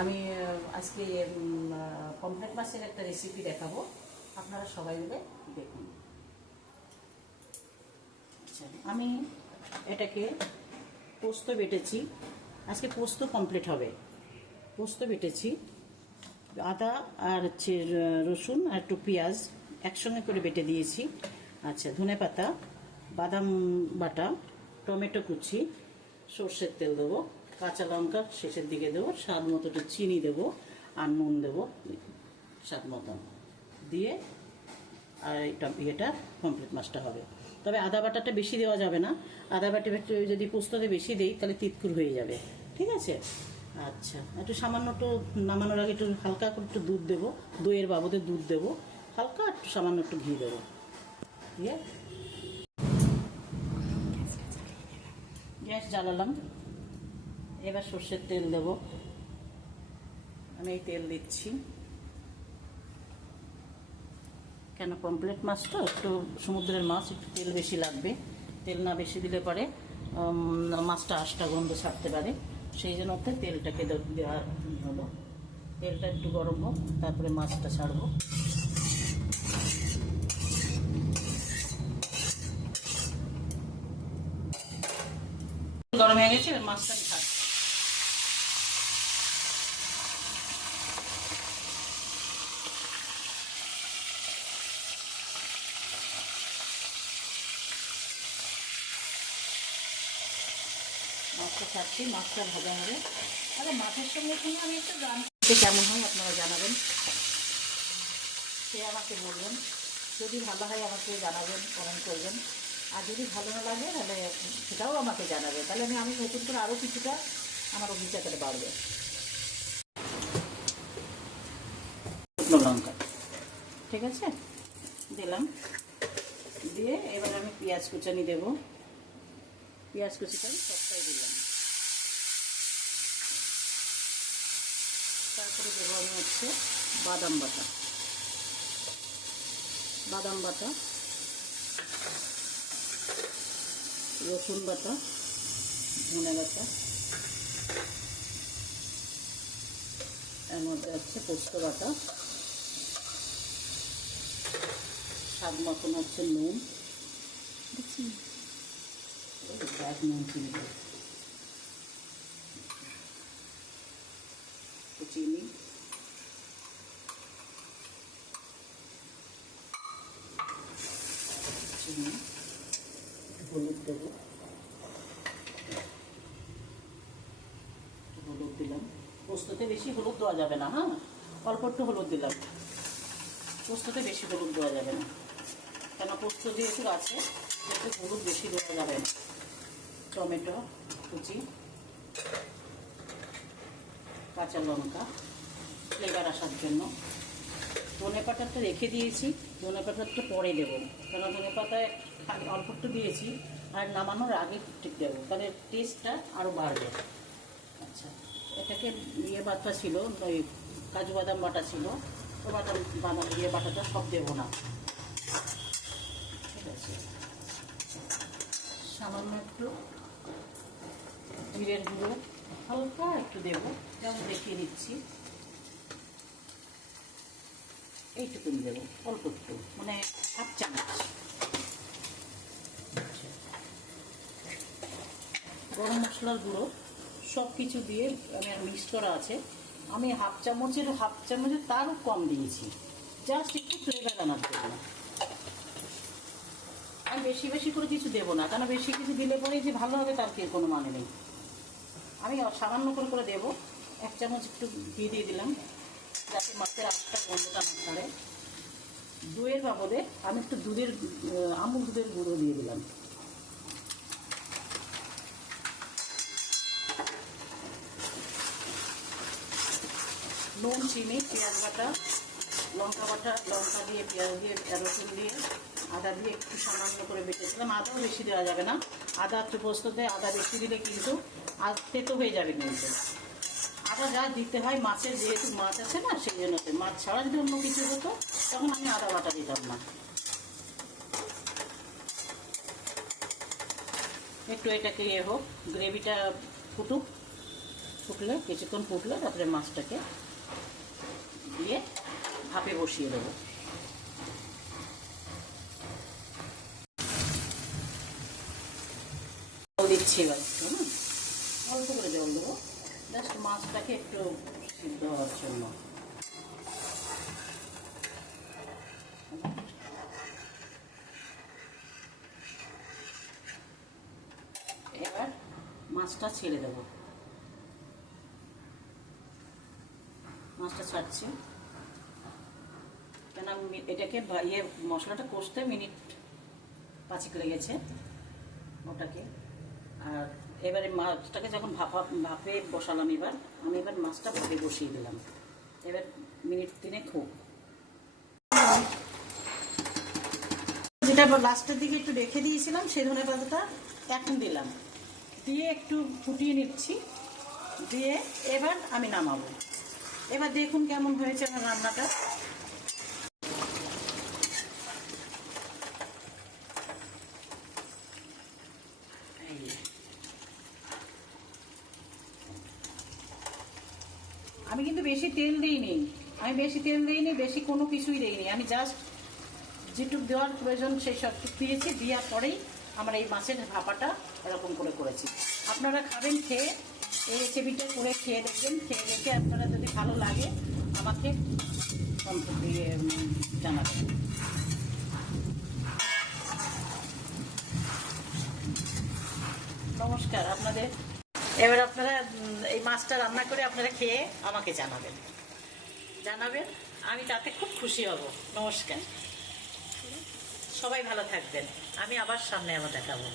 আমি আজকে পমফ্রেট মাছের একটা রেসিপি দেখাবো, আপনারা সবাই মিলে দেখুন। আচ্ছা, আমি এটাকে পোস্ত বেটেছি, আজকে পোস্ত কমপ্লিট হবে। পোস্ত বেটেছি, আদা আর হচ্ছে রসুন আর একটু পেঁয়াজ একসঙ্গে করে বেটে দিয়েছি। আচ্ছা, ধনেপাতা, বাদাম বাটা, টমেটো কুচি, সর্ষের তেল দেবো, কাঁচা লঙ্কা শেষের দিকে দেবো, স্বাদ মতো একটু চিনি দেবো আর নুন দেবো স্বাদ মতন দিয়ে, আর এটা কমপ্লিট মাছটা হবে। তবে আদা বাটাটা বেশি দেওয়া যাবে না, আদা বাটা যদি পোস্ততে বেশি দেই তাহলে তিতকুর হয়ে যাবে, ঠিক আছে? আচ্ছা, একটু সামান্য একটু নামানোর আগে একটু হালকা করে একটু দুধ দেবো, দইয়ের বাবদে দুধ দেবো, হালকা একটু সামান্য একটু ঘি দেবো দিয়ে গ্যাস জ্বালালাম। এবার সর্ষের তেল দেব, আমি এই তেল দিচ্ছি। কেন, পমফ্রেট মাছ তো একটু সমুদ্রের মাছ, একটু তেল বেশি লাগবে। তেল না বেশি দিলে পরে মাছটা আঁশটা গন্ধ ছাড়তে পারে, সেই জন্য তেলটাকে দেওয়া হলো। তেলটা একটু গরম হোক, তারপরে মাছটা ছাড়বো। গরম হয়ে গেছে, মাছটা ছাড়বো। মাছটা ছাড়ছি, মাছটা ভাজা হবে। আরে মাছের সঙ্গে সঙ্গে আমি একটু গান কেমন হয় আপনারা জানাবেন, সে আমাকে বলবেন। যদি ভালো হয় আমাকে জানাবেন, কমেন্ট করবেন। আর যদি ভালো না লাগে তাহলে সেটাও আমাকে জানাবে, তাহলে আমি নতুন করে আরও কিছুটা আমার অভিজ্ঞতাটা বাড়বে। শুকনো লঙ্কা ঠিক আছে দিলাম, দিয়ে এবার আমি পেঁয়াজ কুচানি দেবো। পেঁয়াজ কুচিটা আমি সবটাই দিলাম। তারপরে দেবো আমি হচ্ছে বাদাম বাটা, রসুন বাটা, ধনে বাটা, এর মধ্যে হচ্ছে পোস্ত বাটা, স্বাদ মতন হচ্ছে নুন, নুন চিনি, চিনি, হলুদ দেবো, হলুদ দিলাম। পোস্ততে বেশি হলুদ দেওয়া যাবে না, হ্যাঁ, অল্প একটু হলুদ দিলাম। পোস্ততে বেশি হলুদ দেওয়া যাবে না, কেন পোস্ত যেহেতু আছে সেহেতু হলুদ বেশি দেওয়া যাবে না। টমেটো কুচি, কাঁচা লঙ্কা ফ্লেভার আসার জন্য। ধনে পাতাটা রেখে দিয়েছি, ধনে পাতাটা পরে দেবো, কেন ধনে পাতায় অল্প একটু দিয়েছি, আর নামানোর আগে ঠিক দেবো, তাহলে টেস্টটা আরও বাড়বে। আচ্ছা, এটাকে বাটা ছিল, ওই কাজু বাদাম বাটা ছিল, তো বাদাম বাটাটা সব দেবো না, ঠিক আছে? সামান্য একটু জিরের গুঁড়ো হালকা একটু দেবো, যেমন দেখিয়ে দিচ্ছি, এইটুকুনি দেবো, অল্প একটু, মানে হাফ চামচ। গরম মশলার গুঁড়ো সব কিছু দিয়ে আমি মিক্স করা আছে, আমি হাফ চামচের তারও কম দিয়েছি, জাস্ট একটু ফ্লেভার আনার জন্য। আমি বেশি বেশি করে কিছু দেবো না, কারণ বেশি কিছু দিলে পরেই যে ভালো হবে তার কোনো মানে নেই। আমি সামান্য করে দেবো, এক চামচ একটু ঘি দিয়ে দিলাম, যাতে মাছের আঁশটা গন্ধটা না ছাড়ে। দইয়ের বাবদে আমি একটু আমুল দুধের গুঁড়ো দিয়ে দিলাম। নুন, চিনি, পেঁয়াজ বাটা, লঙ্কা দিয়ে, পেঁয়াজ দিয়ে, রসুন দিয়ে, আদা দিয়ে একটু সামান্য করে বেটেছিলাম। আদাও বেশি দেওয়া যাবে না, আদা একটু পোস্ততে আদা বেশি দিলে কিন্তু তেতো হয়ে যাবে। কিন্তু আদা যা দিতে হয় মাছের, যেহেতু মাছ আছে না, সেই জন্য। মাছ ছাড়া যদি অন্য কিছু হতো তখন আমি আদা বাটা দিতাম না। একটু এটাকে হোক, গ্রেভিটা ফুটুক, কিছুক্ষণ ফুটলে তারপরে মাছটাকে দিয়ে ভাপে বসিয়ে দেবো। জল দিচ্ছি এবার একটু, অল্প করে জল দেবো, জাস্ট মাছটাকে একটু সিদ্ধ হওয়ার জন্য। এবার মাছটা ছেড়ে দেবো, মাছটা ছাড়ছি কেন এটাকে মশলাটা কষতে মিনিট 5 লেগেছে ওটাকে। আর এবারে মাছটাকে যখন ভাপে বসালাম, আমি এবার মাছটা ভাপে বসিয়ে দিলাম। এবার মিনিট 3 হোক। যেটা লাস্টের দিকে একটু রেখে দিয়েছিলাম সেই ধনেপাতাটা এখন দিলাম, দিয়ে একটু ফুটিয়ে নিচ্ছি, দিয়ে এবার আমি নামাবো। এবার দেখুন কেমন হয়েছে আমার রান্নাটা। আমি কিন্তু বেশি তেল দিইনি, বেশি কোনো কিছুই দিইনি। আমি জাস্ট যেটুকু দেওয়ার প্রয়োজন সেই সবটুকু দিয়েছি, দেওয়ার পরেই আমার এই মাছের ভাপাটা এরকম করে করেছি। আপনারা খাবেন, খেয়ে এই রেসিপিটা করে খেয়ে দেখবেন। খেয়ে দেখে আপনারা যদি ভালো লাগে আমাকে জানাবেন। নমস্কার আপনাদের। এবার আপনারা এই মাছটা রান্না করে আপনারা খেয়ে আমাকে জানাবেন, আমি তাতে খুব খুশি হব। নমস্কার, সবাই ভালো থাকবেন। আমি আবার সামনে দেখাবো।